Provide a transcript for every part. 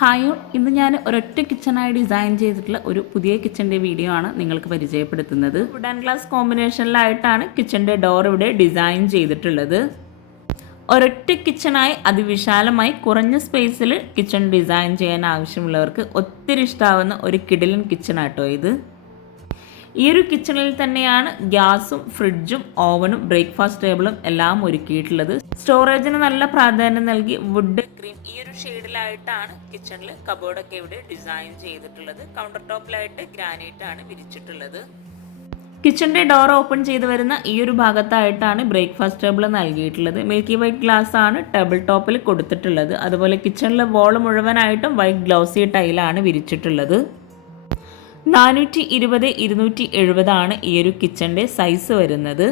Hi ഇന്ന് ഞാൻ ഒരൊറ്റ കിച്ചണായി ഡിസൈൻ ചെയ്തിട്ടുള്ള ഒരു പുതിയ കിച്ചന്റെ വീഡിയോ ആണ് നിങ്ങൾക്ക് പരിചയപ്പെടുത്തുന്നത്. വുഡ് ആൻഡ് ഗ്ലാസ് കോമ്പിനേഷനിലായിട്ടാണ് കിച്ചന്റെ ഡോർ ഇവിടെ ഡിസൈൻ ചെയ്തിട്ടുള്ളത്. ഒരൊറ്റ കിച്ചണായി അതിവിശാലമായി കുറഞ്ഞ സ്പേസിൽ കിച്ചൺ ഡിസൈൻ ചെയ്യാൻ ആവശ്യമുള്ളവർക്ക് ഒത്തിരി ഇഷ്ടാവുന്ന ഒരു കിടിലൻ കിച്ചണാട്ടോ ഇത്. ഈ ഒരു കിച്ചണിൽ തന്നെയാണ് ഗ്യാസും ഫ്രിഡ്ജും ഓവനും ബ്രേക്ക്ഫാസ്റ്റ് ടേബിളും എല്ലാം ഒരുക്കിയിട്ടുള്ളത്. സ്റ്റോറേജിന് നല്ല പ്രാധാന്യം നൽകി വുഡ് ഒരു ഷെയ്ഡിലായിട്ടാണ് കിച്ചണിൽ കബോർഡൊക്കെ ഇവിടെ ഡിസൈൻ ചെയ്തിട്ടുള്ളത്. കൗണ്ടർ ടോപ്പിലായിട്ട് ഗ്രാനൈറ്റ് ആണ് വിരിച്ചിട്ടുള്ളത്. കിച്ചണിന്റെ ഡോർ ഓപ്പൺ ചെയ്ത് വരുന്ന ഈ ഒരു ഭാഗത്തായിട്ടാണ് ബ്രേക്ക്ഫാസ്റ്റ് ടേബിൾ നൽകിയിട്ടുള്ളത്. മിൽക്കി വൈറ്റ് ഗ്ലാസ് ആണ് ടേബിൾ ടോപ്പിൽ കൊടുത്തിട്ടുള്ളത്. അതുപോലെ കിച്ചണിലെ വോൾ മുഴുവനായിട്ടും വൈറ്റ് ഗ്ലൗസി ടൈലാണ് വിരിച്ചിട്ടുള്ളത്. നാനൂറ്റി ഇരുപത് ഇരുന്നൂറ്റി എഴുപതാണ് ഈ ഒരു കിച്ചന്റെ സൈസ് വരുന്നത്.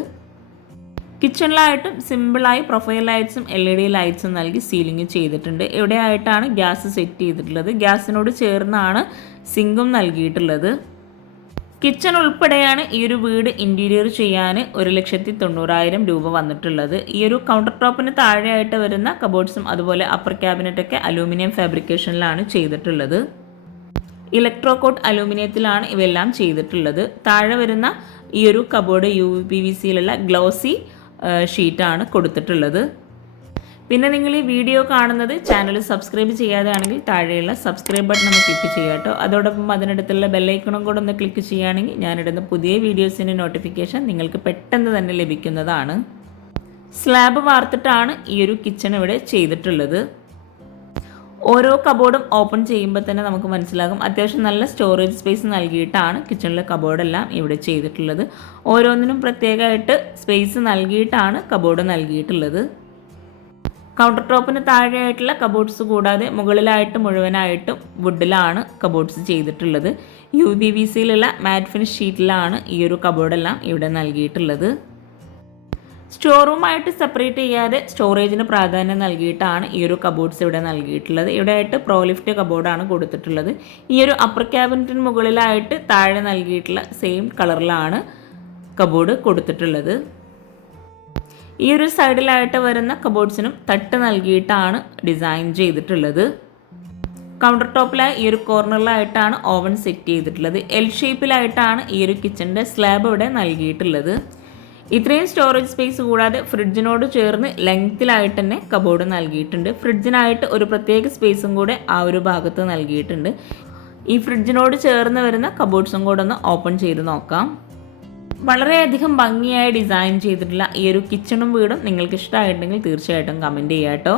കിച്ചണിലായിട്ടും സിമ്പിളായി പ്രൊഫൈൽ ലൈറ്റ്സും എൽ ഇ ഡി ലൈറ്റ്സും നൽകി സീലിംഗ് ചെയ്തിട്ടുണ്ട്. എവിടെയായിട്ടാണ് ഗ്യാസ് സെറ്റ് ചെയ്തിട്ടുള്ളത്? ഗ്യാസിനോട് ചേർന്നാണ് സിങ്കും നൽകിയിട്ടുള്ളത്. കിച്ചൺ ഉൾപ്പെടെയാണ് ഈ ഒരു വീട് ഇന്റീരിയർ ചെയ്യാൻ ഒരു ലക്ഷത്തി തൊണ്ണൂറായിരം രൂപ വന്നിട്ടുള്ളത്. ഈ ഒരു കൗണ്ടർ ടോപ്പിന് താഴെയായിട്ട് വരുന്ന കബോർഡ്സും അതുപോലെ അപ്പർ ക്യാബിനറ്റൊക്കെ അലൂമിനിയം ഫാബ്രിക്കേഷനിലാണ് ചെയ്തിട്ടുള്ളത്. ഇലക്ട്രോ കോട്ട് അലൂമിനിയത്തിലാണ് ഇവയെല്ലാം ചെയ്തിട്ടുള്ളത്. താഴെ വരുന്ന ഈ ഒരു കബോർഡ് യു പി വി സിയിലുള്ള ഗ്ലോസി ഷീറ്റാണ് കൊടുത്തിട്ടുള്ളത്. പിന്നെ നിങ്ങൾ ഈ വീഡിയോ കാണുന്നത് ചാനൽ സബ്സ്ക്രൈബ് ചെയ്യാതെയാണെങ്കിൽ താഴെയുള്ള സബ്സ്ക്രൈബ് ബട്ടൺ ഒന്ന് ക്ലിക്ക് ചെയ്യുക കേട്ടോ. അതോടൊപ്പം അതിനടുത്തുള്ള ബെല്ലൈക്കണും കൂടെ ഒന്ന് ക്ലിക്ക് ചെയ്യുകയാണെങ്കിൽ ഞാനിടുന്ന പുതിയ വീഡിയോസിന്റെ നോട്ടിഫിക്കേഷൻ നിങ്ങൾക്ക് പെട്ടെന്ന് തന്നെ ലഭിക്കുന്നതാണ്. സ്ലാബ് വാർത്തിട്ടാണ് ഈ ഒരു കിച്ചൺ ഇവിടെ ചെയ്തിട്ടുള്ളത്. ഓരോ കബോർഡും ഓപ്പൺ ചെയ്യുമ്പോൾ തന്നെ നമുക്ക് മനസ്സിലാകും. അത്യാവശ്യം നല്ല സ്റ്റോറേജ് സ്പേസ് നൽകിയിട്ടാണ് കിച്ചണിലെ കബോർഡെല്ലാം ഇവിടെ ചെയ്തിട്ടുള്ളത്. ഓരോന്നിനും പ്രത്യേകമായിട്ട് സ്പേസ് നൽകിയിട്ടാണ് കബോർഡ് നൽകിയിട്ടുള്ളത്. കൗണ്ടർ ടോപ്പിന് താഴെയായിട്ടുള്ള കബോർഡ്സ് കൂടാതെ മുകളിലായിട്ട് മുഴുവനായിട്ടും വുഡിലാണ് കബോർഡ്സ് ചെയ്തിട്ടുള്ളത്. യു ബി വി സിയിലുള്ള മാറ്റ് ഫിനിഷ് ഷീറ്റിലാണ് ഈ ഒരു കബോർഡെല്ലാം ഇവിടെ നൽകിയിട്ടുള്ളത്. സ്റ്റോർ റൂമായിട്ട് സെപ്പറേറ്റ് ചെയ്യാതെ സ്റ്റോറേജിന് പ്രാധാന്യം നൽകിയിട്ടാണ് ഈ ഒരു കബോർഡ്സ് ഇവിടെ നൽകിയിട്ടുള്ളത്. ഇവിടെ ആയിട്ട് പ്രോലിഫ്റ്റ് കബോർഡാണ് കൊടുത്തിട്ടുള്ളത്. ഈ ഒരു അപ്പർ ക്യാബിനറ്റിന് മുകളിലായിട്ട് താഴെ നൽകിയിട്ടുള്ള സെയിം കളറിലാണ് കബോർഡ് കൊടുത്തിട്ടുള്ളത്. ഈ ഒരു സൈഡിലായിട്ട് വരുന്ന കബോർഡ്സിനും തട്ട് നൽകിയിട്ടാണ് ഡിസൈൻ ചെയ്തിട്ടുള്ളത്. കൗണ്ടർ ടോപ്പിലായി ഈ ഒരു കോർണറിലായിട്ടാണ് ഓവൻ സെറ്റ് ചെയ്തിട്ടുള്ളത്. എൽ ഷേപ്പിലായിട്ടാണ് ഈ ഒരു കിച്ചന്റെ സ്ലാബ് ഇവിടെ നൽകിയിട്ടുള്ളത്. ഇത്രയും സ്റ്റോറേജ് സ്പേസ് കൂടാതെ ഫ്രിഡ്ജിനോട് ചേർന്ന് ലെങ്ത്തിലായിട്ട് തന്നെ കബോർഡ് നൽകിയിട്ടുണ്ട്. ഫ്രിഡ്ജിനായിട്ട് ഒരു പ്രത്യേക സ്പേസും കൂടെ ആ ഒരു ഭാഗത്ത് നൽകിയിട്ടുണ്ട്. ഈ ഫ്രിഡ്ജിനോട് ചേർന്ന് വരുന്ന കബോർഡ്സും കൂടെ ഒന്ന് ഓപ്പൺ ചെയ്ത് നോക്കാം. വളരെയധികം ഭംഗിയായി ഡിസൈൻ ചെയ്തിട്ടുള്ള ഈ ഒരു കിച്ചണും വീടും നിങ്ങൾക്ക് ഇഷ്ടമായിട്ടുണ്ടെങ്കിൽ തീർച്ചയായിട്ടും കമന്റ് ചെയ്യാം കേട്ടോ.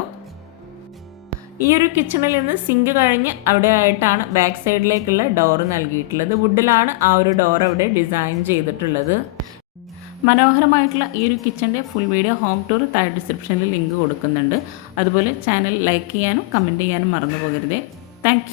ഈ ഒരു കിച്ചണിൽ നിന്ന് സിങ്ക് കഴിഞ്ഞ് അവിടെ ആയിട്ടാണ് ബാക്ക് സൈഡിലേക്കുള്ള ഡോർ നൽകിയിട്ടുള്ളത്. വുഡിലാണ് ആ ഒരു ഡോർ അവിടെ ഡിസൈൻ ചെയ്തിട്ടുള്ളത്. മനോഹരമായിട്ടുള്ള ഈ ഒരു കിച്ചന്റെ ഫുൾ വീഡിയോ ഹോം ടൂർ താഴെ ഡിസ്ക്രിപ്ഷനിൽ ലിങ്ക് കൊടുക്കുന്നുണ്ട്. അതുപോലെ ചാനൽ ലൈക്ക് ചെയ്യാനും കമന്റ് ചെയ്യാനും മറന്നു പോകരുതേ താങ്ക്